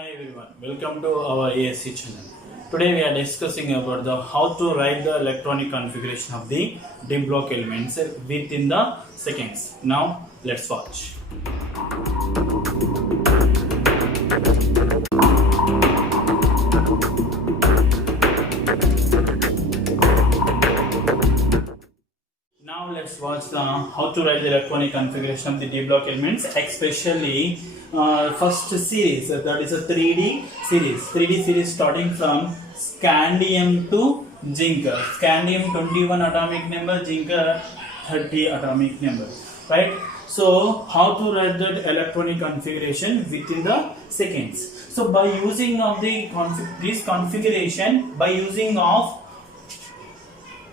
Hi everyone, welcome to our ASC channel. Today we are discussing about the how to write the electronic configuration of the D block elements within the seconds. Now let's watch. Now let's watch the how to write the electronic configuration of the D block elements, especially first series, that is a 3D series. 3D series starting from scandium to zinc. Scandium 21 atomic number, zinc 30 atomic number, right? So how to write that electronic configuration within the seconds? So by using of the this configuration, by using of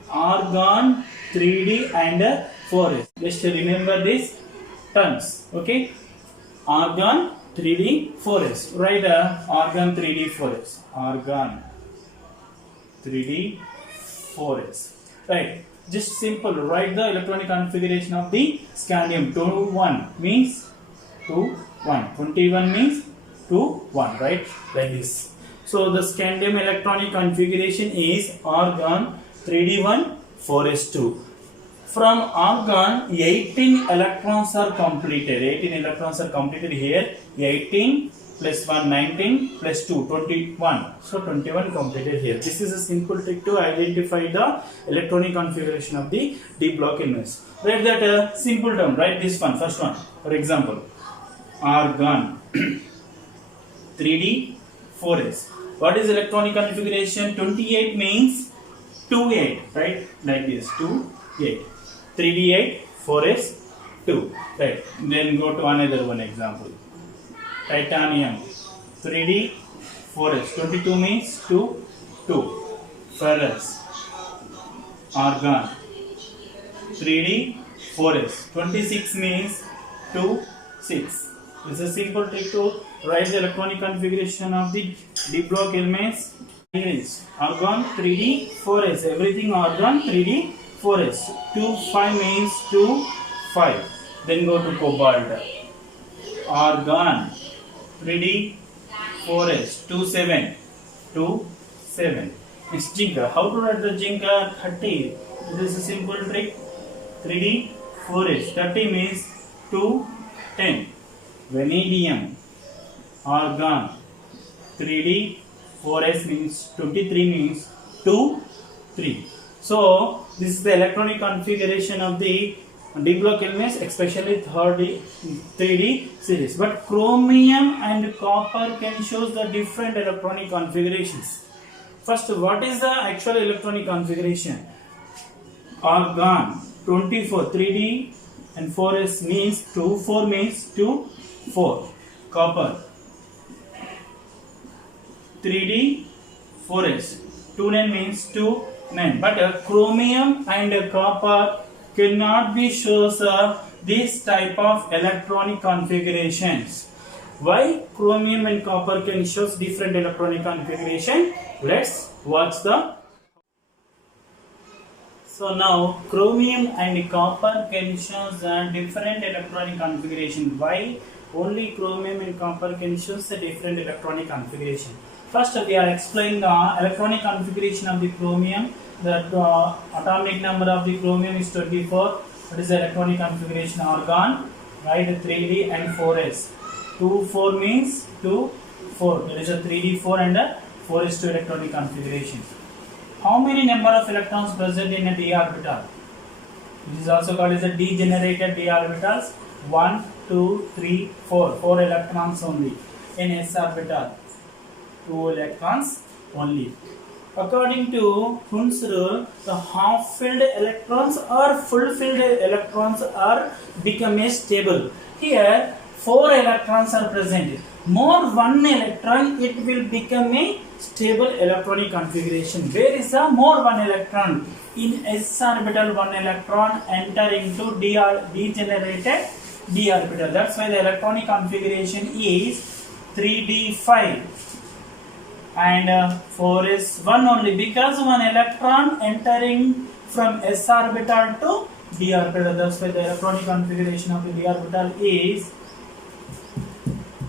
argon 3D and 4s. Just remember these terms, okay? Argon 3D 4s. Write argon 3D 4s. Argon 3D 4s. Right. Just simple. Write the electronic configuration of the scandium. 21 means 2 1. 21 means 2 1. Right. Like this. So the scandium electronic configuration is argon 3D1 4s2. From argon, 18 electrons are completed. 18 electrons are completed here. 18 plus 1, 19 plus 2, 21. So 21 completed here. This is a simple trick to identify the electronic configuration of the D block elements. Write that simple term. Write this one, first one. For example, argon 3D 4s. What is electronic configuration? 28 means 2 8, right? Like this, 2 8. 3d8 4s 2, right? Then go to another one example. Titanium 3d 4s 22 means 2 2. Ferrous argon 3d 4s 26 means 2 6. This is a simple trick to write the electronic configuration of the D block elements. Argon 3d 4s, everything argon 3d 4s. 2 5 means 2 5. Then go to cobalt. Argon 3d 4s 2 7 2 7. It's zinc. How to write the zinc? 30. This is a simple trick. 3d 4s 30 means 2 10. Vanadium argon 3d 4s means 23 means 2 3. So this is the electronic configuration of the D block elements, especially 3D series. But chromium and copper can show the different electronic configurations. First, what is the actual electronic configuration? Argon 24 3D and 4s means 2 4 means 2 4. Copper 3D 4s 2 9 means 2 9. But chromium and copper cannot be shows this type of electronic configurations. Why chromium and copper can show different electronic configuration? Let's watch the. So now chromium and copper can show different electronic configuration. Why only chromium and copper can show a different electronic configuration? First, we are explaining the electronic configuration of the chromium. The atomic number of the chromium is 24. What is the electronic configuration? Argon, right? 3d and 4s. 2 4 means 2 4. There is a 3d 4 and a 4s2 electronic configuration. How many number of electrons present in a d orbital? This is also called as a degenerated d orbitals. 1 2 3 4. 4 electrons only. In s orbital, 2 electrons only. According to Hund's rule, the half-filled electrons or full-filled electrons are become a stable. Here, 4 electrons are present. More 1 electron, it will become a stable electronic configuration. Where is the more 1 electron? In s orbital, 1 electron enter into degenerated d orbital. That's why the electronic configuration is 3d5. And 4s1 only, because 1 electron entering from s orbital to d orbital. That's why the electronic configuration of the d orbital is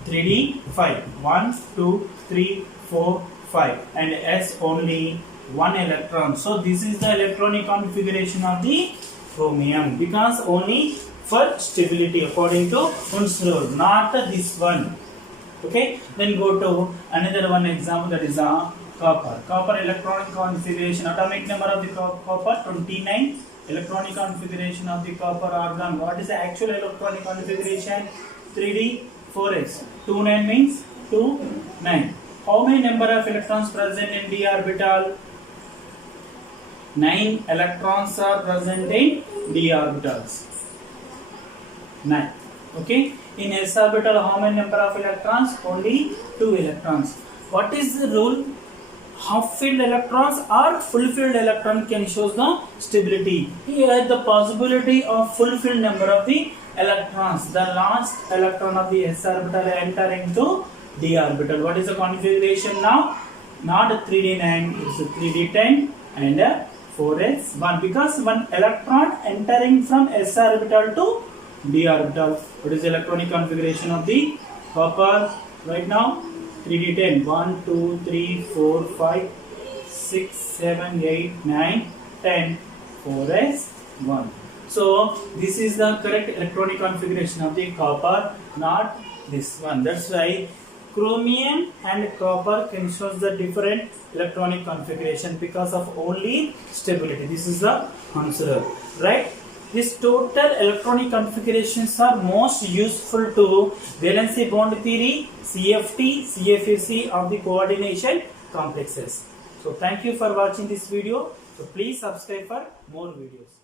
3D 5. 1, 2, 3, 4, 5. And S only 1 electron. So this is the electronic configuration of the chromium, because only for stability according to Hund's rule, not this one. Okay, then go to another one example, that is copper. Copper electronic configuration, atomic number of the copper 29. Electronic configuration of the copper argon. What is the actual electronic configuration? 3D 4s. 29 means 2 9. How many number of electrons present in d orbital? 9 electrons are present in d orbitals. 9. Okay. In s orbital, how many number of electrons? Only 2 electrons. What is the rule? Half-filled electrons or full-filled electron can show the stability. Here the possibility of full-filled number of the electrons. The last electron of the s orbital enter into d orbital. What is the configuration now? Not 3d9, it's 3d10 and 4s1, because one electron entering from s orbital to d orbital. What is the electronic configuration of the copper right now? 3d10. 1, 2, 3, 4, 5, 6, 7, 8, 9, 10, 4s1. So this is the correct electronic configuration of the copper, not this one. That's why chromium and copper can show the different electronic configuration because of only stability. This is the answer, right? These total electronic configurations are most useful to valency bond theory, CFT, CFAC of the coordination complexes. So thank you for watching this video. So please subscribe for more videos.